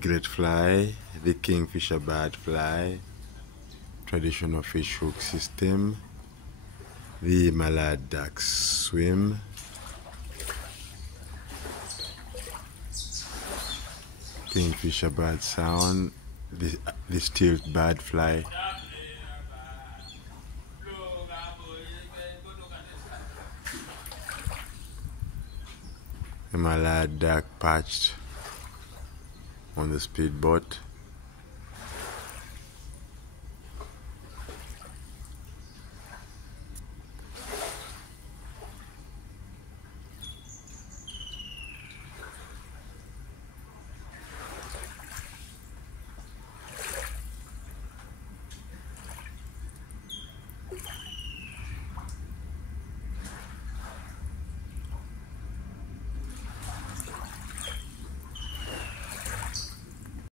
Great fly, the Kingfisher bad fly, traditional fish hook system, the Mallard duck swim, Kingfisher bad sound, the stilt bad fly, the Mallard duck patched on the speedboat.